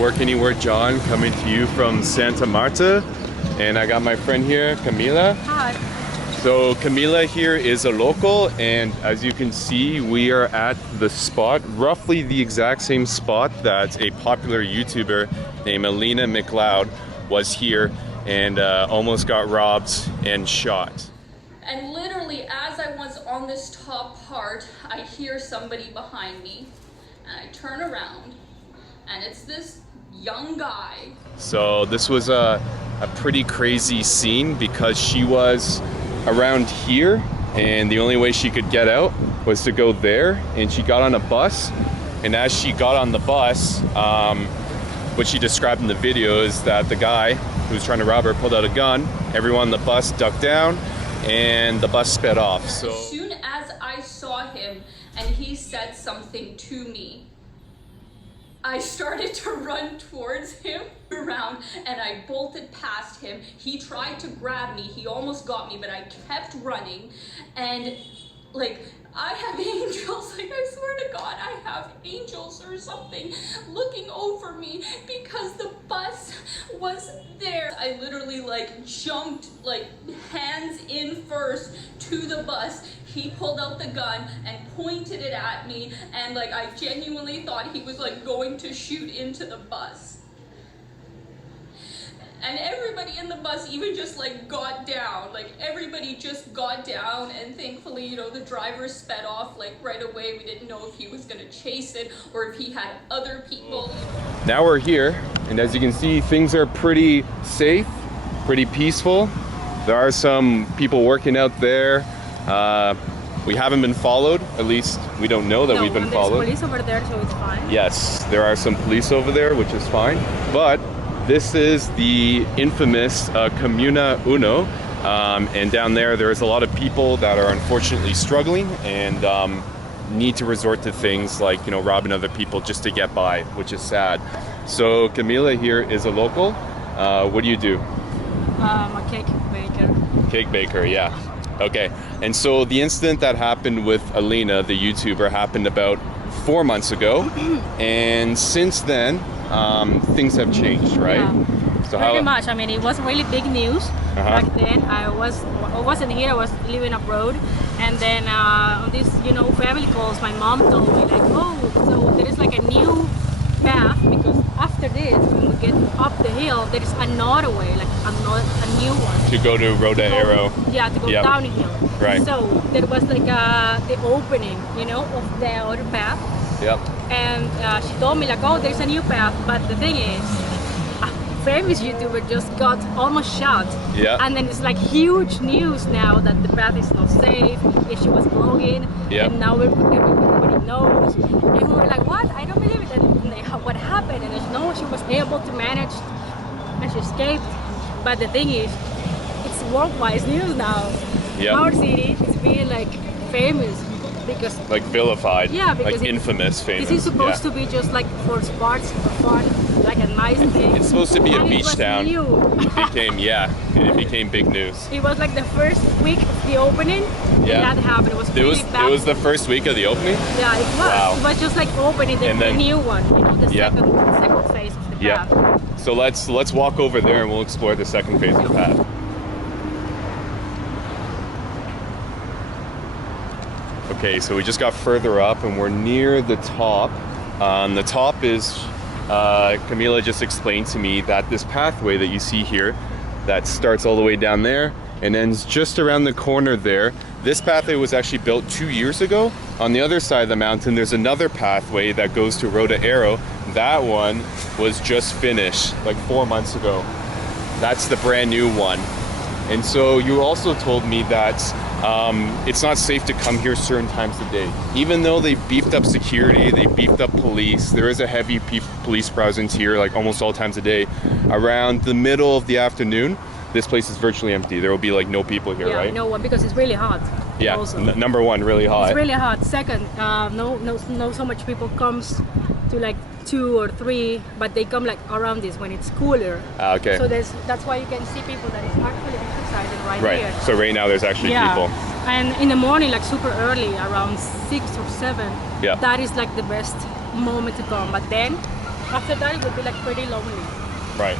Work Anywhere John coming to you from Santa Marta, and I got my friend here, Camila. Hi. So Camila here is a local, and as you can see, we are at the spot, roughly the exact same spot that a popular YouTuber named Alina McLeod was here and almost got robbed and shot. And literally as I was on this top part, I hear somebody behind me, and I turn around, and it's this young guy. So this was a pretty crazy scene because she was around here, and the only way she could get out was to go there, and she got on a bus, and as she got on the bus, what she described in the video is that the guy who was trying to rob her pulled out a gun, everyone on the bus ducked down, and the bus sped off. So as soon as I saw him and he said something to me, I started to run towards him around, and I bolted past him. He tried to grab me, he almost got me, but I kept running. And like, I have angels, like I swear to God, I have angels or something looking over me because the bus was there. I literally like jumped, like hands in first to the bus. He pulled out the gun and pointed it at me, and like I genuinely thought he was like going to shoot into the bus. And everybody in the bus even just like got down, like everybody just got down, and thankfully, you know, the driver sped off like right away. We didn't know if he was gonna chase it or if he had other people. now we're here, and as you can see, things are pretty safe, pretty peaceful. There are some people working out there. We haven't been followed, at least we don't know that we've been followed. There's police over there, so it's fine. Yes, there are some police over there, which is fine, but this is the infamous Comuna Uno, and down there's a lot of people that are unfortunately struggling and need to resort to things like, you know, robbing other people just to get by, which is sad. So Camila here is a local. What do you do? A cake baker. Cake baker, yeah. Okay, and so the incident that happened with Alina, the YouTuber, happened about 4 months ago, and since then, things have changed, right? Yeah. So pretty much. I mean, it was really big news back then. I wasn't here. I was living abroad, and then on this, you know, family calls, my mom told me like, oh, so there is like a new path, because after this, when we get up the hill, there is another way, like a new one. To go to Roda Arrow. Yeah, to go downhill. Right. So there was like the opening, you know, of the other path. Yep. And she told me like, oh, there's a new path, but the thing is, a famous YouTuber just got almost shot. Yeah. And then it's like huge news now that the path is not safe, if she was vlogging, and now everybody knows. And we were like, what? I don't believe it. And what happened? And no, she was able to manage, and she escaped. But the thing is, it's worldwide news now. Yep. Our city is being like famous. Because, like vilified, yeah, because like infamous, famous. This is supposed to be just like for sports, for fun, like a nice thing. It's supposed to be a beach town. It became, it became big news. It was like the first week of the opening. Yeah, that happened. It was really bad. It was the first week of the opening. Yeah, it was. Wow. It was just like opening the new one. You know, the second phase of the path. Yeah. So let's walk over there and we'll explore the second phase of the path. Okay, so we just got further up and we're near the top. The top is, Camila just explained to me that this pathway that you see here, that starts all the way down there and ends just around the corner there. This pathway was actually built 2 years ago. On the other side of the mountain, there's another pathway that goes to Roda Arrow. That one was just finished like 4 months ago. That's the brand new one. And so you also told me that it's not safe to come here certain times of day. Even though they beefed up security, they beefed up police, there is a heavy police presence here like almost all times of day. Around the middle of the afternoon, this place is virtually empty. There will be like no people here, right? No one, because it's really hot. Yeah, number one, really hot. It's really hot. Second, no so much people comes to like 2 or 3, but they come like around this when it's cooler. Okay. So that's why you can see people that is actually exercising right here. So right now there's actually people. And in the morning, like super early, around 6 or 7, that is like the best moment to come. But then After that, it would be like pretty lonely. Right.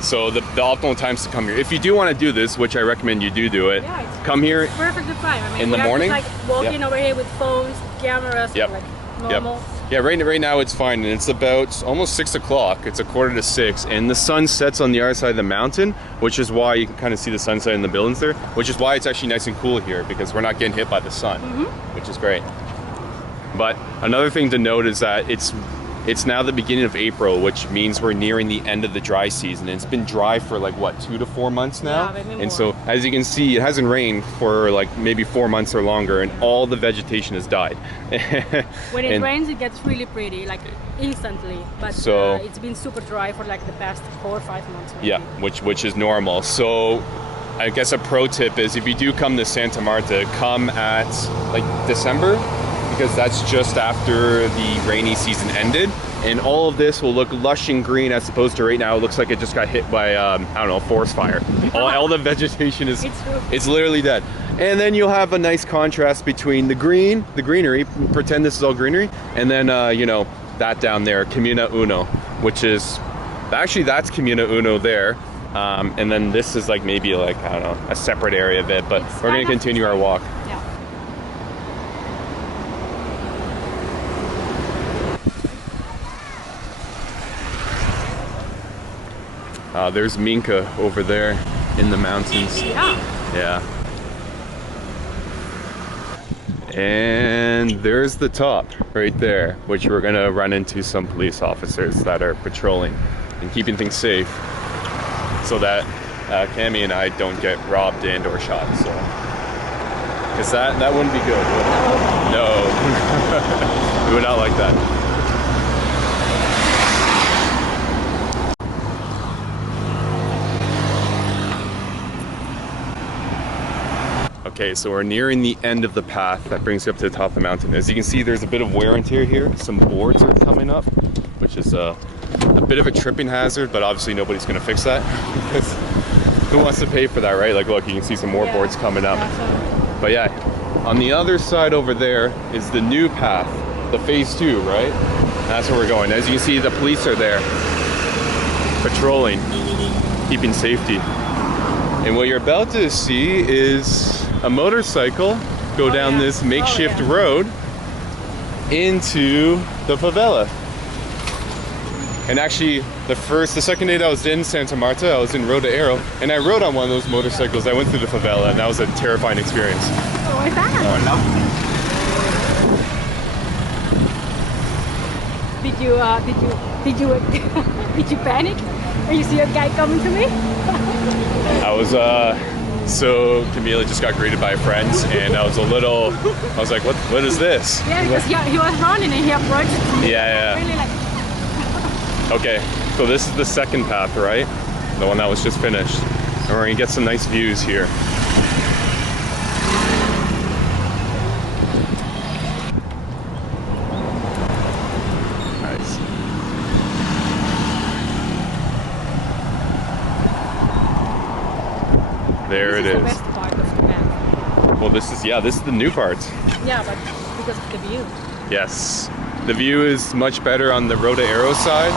So the optimal times to come here, if you do want to do this, which I recommend you do it, Yeah, come here perfect time. I mean, in the morning. Just, like walking over here with phones, cameras, and, like normal. Yeah, right now it's fine, and it's about almost 6 o'clock. It's 5:45, and the sun sets on the other side of the mountain, which is why you can kind of see the sunset in the buildings there, which is why it's actually nice and cool here, because we're not getting hit by the sun, which is great. But another thing to note is that it's now the beginning of April, which means we're nearing the end of the dry season. It's been dry for like, what, 2 to 4 months now? Yeah, maybe more. And so, as you can see, it hasn't rained for like maybe 4 months or longer, and all the vegetation has died. When it rains, it gets really pretty, like instantly. But so, it's been super dry for like the past 4 or 5 months. Maybe. Yeah, which is normal. So I guess a pro tip is, if you do come to Santa Marta, come at like December, because that's just after the rainy season ended, and all of this will look lush and green, as opposed to right now it looks like it just got hit by I don't know, a forest fire. All the vegetation is it's literally dead. And then you'll have a nice contrast between the greenery, pretend this is all greenery, and then you know, that down there, Comuna Uno, which is actually, that's Comuna Uno there. And then this is like maybe like, I don't know, a separate area of it, but we're gonna continue our walk. There's Minka over there in the mountains. Yeah. And there's the top right there, which we're gonna run into some police officers that are patrolling and keeping things safe, so that Cami and I don't get robbed and or shot. So, because that wouldn't be good, would it? No. We would not like that. Okay, so we're nearing the end of the path that brings you up to the top of the mountain. As you can see, there's a bit of wear and tear here. Some boards are coming up, which is a bit of a tripping hazard, but obviously nobody's gonna fix that, because who wants to pay for that, right? Like, look, you can see some more boards coming up. But yeah, on the other side over there is the new path, the phase 2, right? That's where we're going. As you can see, the police are there patrolling, keeping safety. And what you're about to see is a motorcycle go down this makeshift road into the favela. And actually, the second day that I was in Santa Marta, I was in Roda Aero, and I rode on one of those motorcycles. I went through the favela, and that was a terrifying experience. Oh, what's that? Did you panic? Or you see a guy coming to me? I was so Camila just got greeted by friends, and I was like, what is this? Yeah, because he was running and he approached me. Yeah. Really like. Okay, so this is the second path, right? The one that was just finished. And we're gonna get some nice views here. Nice. There it is. This is the best part of the path. Well, this is the new part. Yeah, but because of the view. Yes. The view is much better on the Roda Aero side.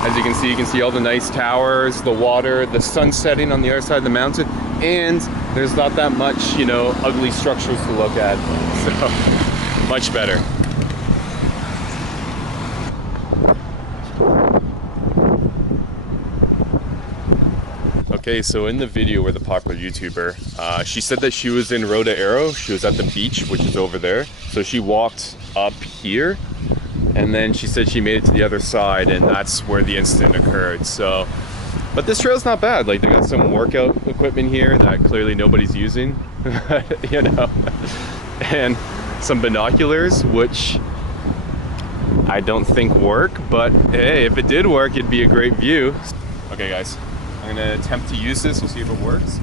As you can see all the nice towers, the water, the sun setting on the other side of the mountain, and there's not that much, you know, ugly structures to look at. So, much better. Okay, so in the video where the popular YouTuber, she said that she was in Roda Aero. She was at the beach, which is over there. So she walked up here, and then she said she made it to the other side, and that's where the incident occurred. So, but this trail's not bad. Like, they got some workout equipment here that clearly nobody's using, you know, and some binoculars, which I don't think work, but hey, if it did work, it'd be a great view. Okay, guys, I'm gonna attempt to use this. We'll see if it works.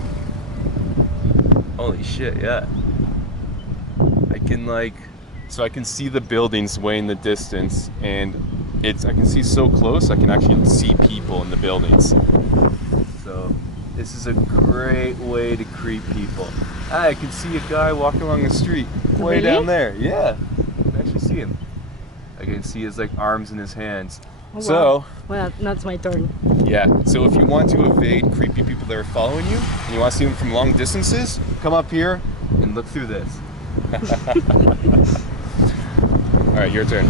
Holy shit, yeah. So I can see the buildings way in the distance, and I can see so close, I can actually see people in the buildings. So this is a great way to creep people. I can see a guy walking along the street way down there. Yeah, I can actually see him. I can see his like arms in his hands. Oh, So, wow. Well, that's my turn. yeah, so if you want to evade creepy people that are following you and you want to see them from long distances, come up here and look through this. All right, your turn.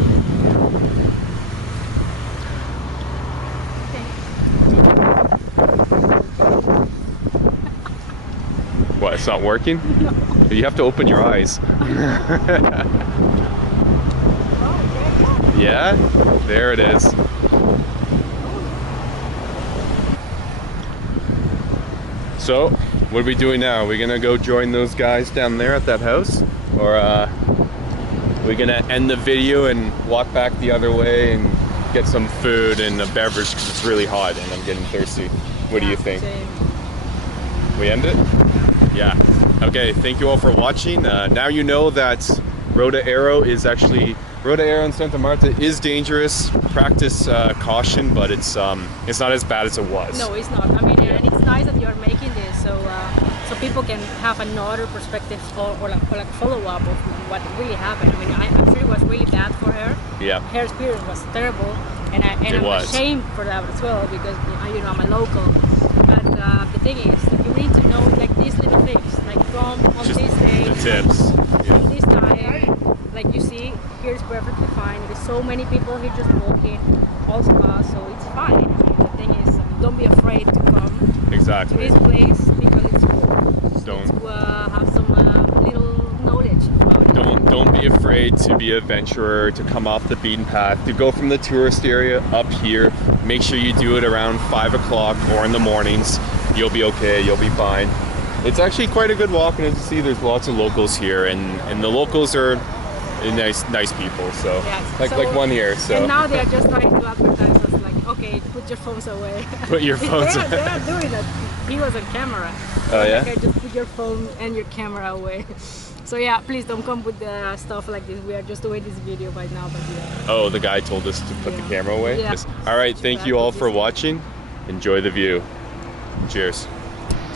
What, it's not working? No. You have to open your eyes. Yeah, there it is. So, what are we doing now? Are we gonna go join those guys down there at that house? Or we're gonna end the video and walk back the other way and get some food and a beverage because it's really hot and I'm getting thirsty. What do you think? Same. We end it? Yeah. Okay, thank you all for watching. Now you know that Road Aero in Santa Marta is dangerous. Practice caution, but it's not as bad as it was. No, it's not. I mean, and it's nice that you're making this so people can have another perspective or like follow up of what really happened. I mean, I'm sure it was really bad for her. Yeah. Her experience was terrible, and I'm ashamed for that as well because I'm a local. But the thing is that you need to know like these little things, like from on Just this day, the tips. Yeah. on this time. Like you see, here is perfectly fine. There's so many people here just walking, also so it's fine. The thing is, don't be afraid to come to Exactly. this place because it's cool. Don't To have some little knowledge about it. don't be afraid to be an adventurer, to come off the beaten path, to go from the tourist area up here. Make sure you do it around 5 o'clock or in the mornings. You'll be okay. You'll be fine. It's actually quite a good walk, and as you see, there's lots of locals here, and the locals are nice people. So Yes. like one here. So And now they are just trying to advertise us like, okay, put your phones away. Put your phones they are doing that. He was on camera. Oh, yeah? Like, just put your phone and your camera away. So yeah, please don't come with the stuff like this. We are just doing this video right now, but yeah. Oh, the guy told us to put the camera away? Yeah. Yes. All right, thank you all for watching. Enjoy the view. Cheers.